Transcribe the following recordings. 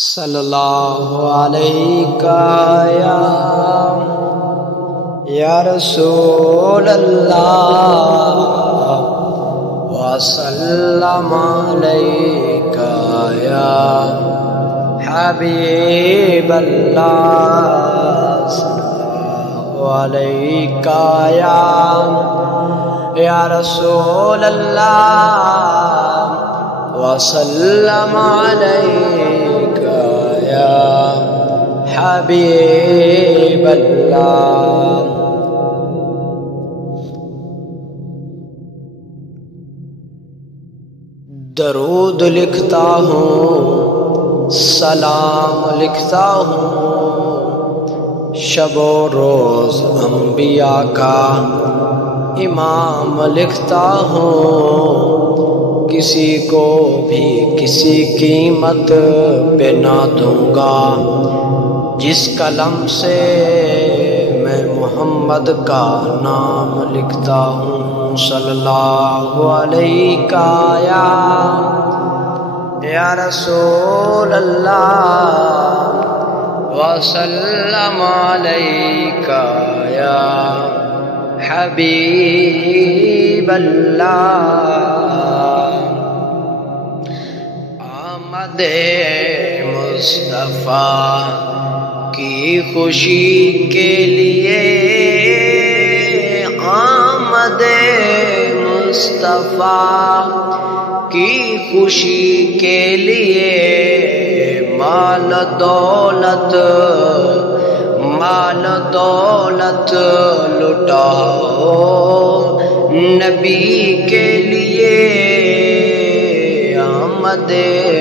صلی اللہ علیہ یا رسول اللہ وسلم علیک یا حبیب اللہ صلی اللہ علیک یا رسول اللہ وسلم علیک یا حبیب اللہ۔ درود لکھتا ہوں، سلام لکھتا ہوں، شب و روز انبیاء کا امام لکھتا ہوں، کسی کو بھی کسی قیمت پہ نہ دوں گا، جس قلم سے میں محمد کا نام لکھتا ہوں۔ صلی اللہ علیہ یا رسول اللہ وسلم علیک یا حبیب اللہ۔ آمد مصطفیٰ کی خوشی کے لیے، آمد مصطفیٰ کی خوشی کے لیے، مال دولت لٹاؤ نبی کے لیے۔ آمد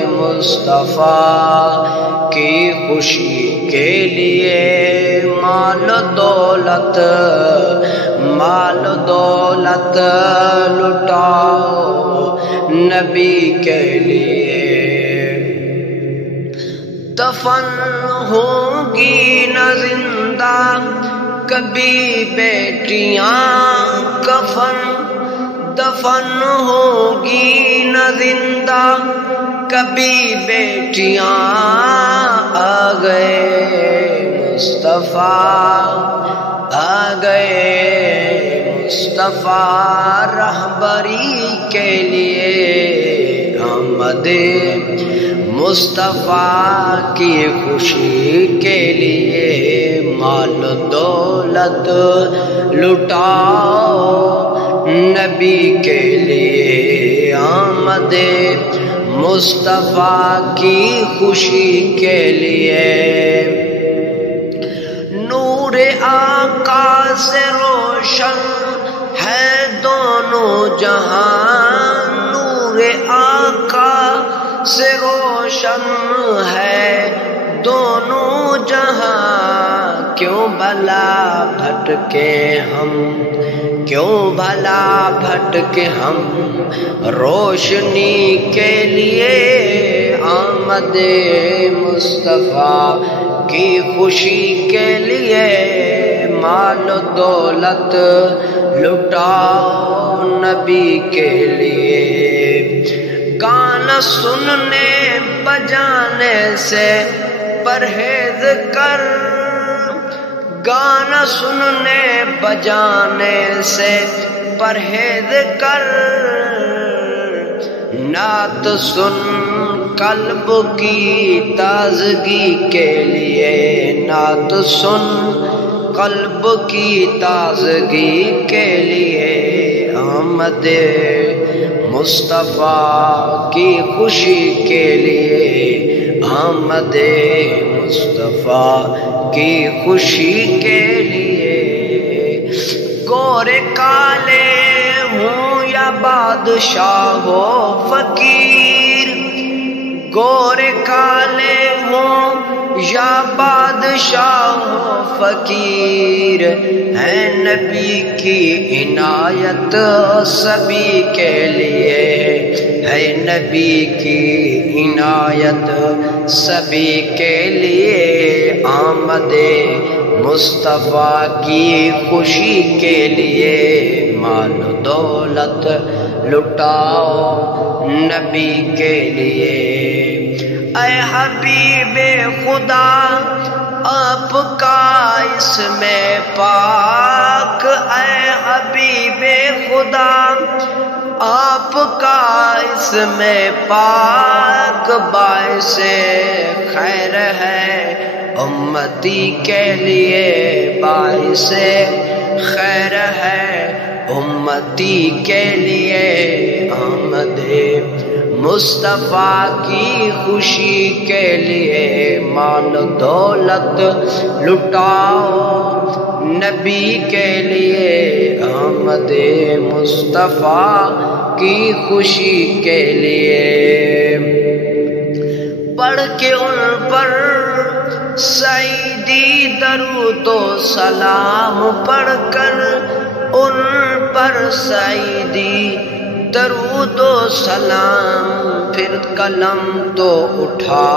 مصطفیٰ کی خوشی کے لیے، مال دولت لٹاؤ نبی کے لیے۔ دفن ہوں گی نہ زندہ کبھی بیٹیاں، دفن ہوگی نہ زندہ کبھی بیٹیاں، آ گئے مصطفیٰ رہبری کے لیے۔ آمد مصطفیٰ کی خوشی کے لیے، مال دولت لٹاؤ نبی کے لیے۔ آمد مصطفیٰ کی خوشی کے لیے، نور آقا سے روشن ہے دونوں جہاں، نور آقا سے روشن ہے دونوں جہاں۔ کیوں بھلا بھٹکے ہم روشنی کے لیے۔ آمد مصطفیٰ کی خوشی کے لیے، مال دولت لٹاؤ نبی کے لیے۔ گانا سننے بجانے سے پرہیز کر، گانا سننے بجانے سے پرہیز کر، نعت سن قلب کی تازگی کے لیے، نعت سن قلب کی تازگی کے لیے۔ آمد مصطفیٰ کی خوشی کے لیے، آمد مصطفیٰ کی خوشی کے لیے۔ گورے کالے ہوں یا بادشاہ ہو فقیر، گورے کالے ہوں یا بادشاہ ہو فقیر، ہے نبی کی عنایت سبھی کے لیے، ہے نبی کی عنایت سبھی کے لیے۔ آمد مصطفیٰ کی خوشی کے لیے، مال دولت لٹاؤ نبی کے لیے۔ اے حبیب خدا آپ کا اسم پاک، اے حبیب خدا آپ کا اسم پاک باعث خیر ہے امتی کے لیے، باعث خیر ہے امتی کے لیے۔ آمد مصطفیٰ کی خوشی کے لیے مال دولت لٹاؤ نبی کے لیے، آمد مصطفیٰ کی خوشی کے لیے۔ پڑھ کے ان پر سعیدی درود و سلام، پڑھ کر ان پر سعیدی درود و سلام، پھر قلم تو اٹھا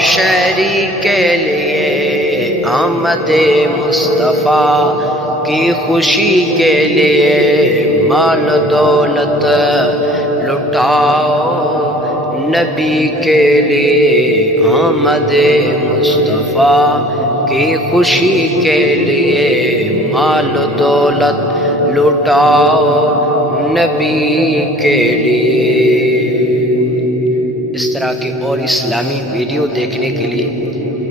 شاعری کے لیے، آمد مصطفیٰ کی خوشی کے لیے مال دولت لٹاؤ نبی کے لیے، آمد مصطفیٰ کی خوشی کے لیے مال دولت لٹاؤ نبی کے لیے۔ اس طرح کے اور اسلامی ویڈیو دیکھنے کے لیے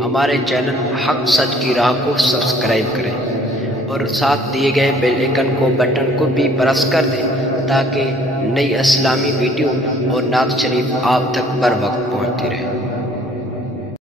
ہمارے چینل حق سچ کی راہ کو سبسکرائب کریں اور ساتھ دیے گئے بیل آئیکن کو بٹن کو بھی پریس کر دیں تاکہ نئی اسلامی ویڈیو اور نعت شریف آپ تک بر وقت پہنچتی رہے۔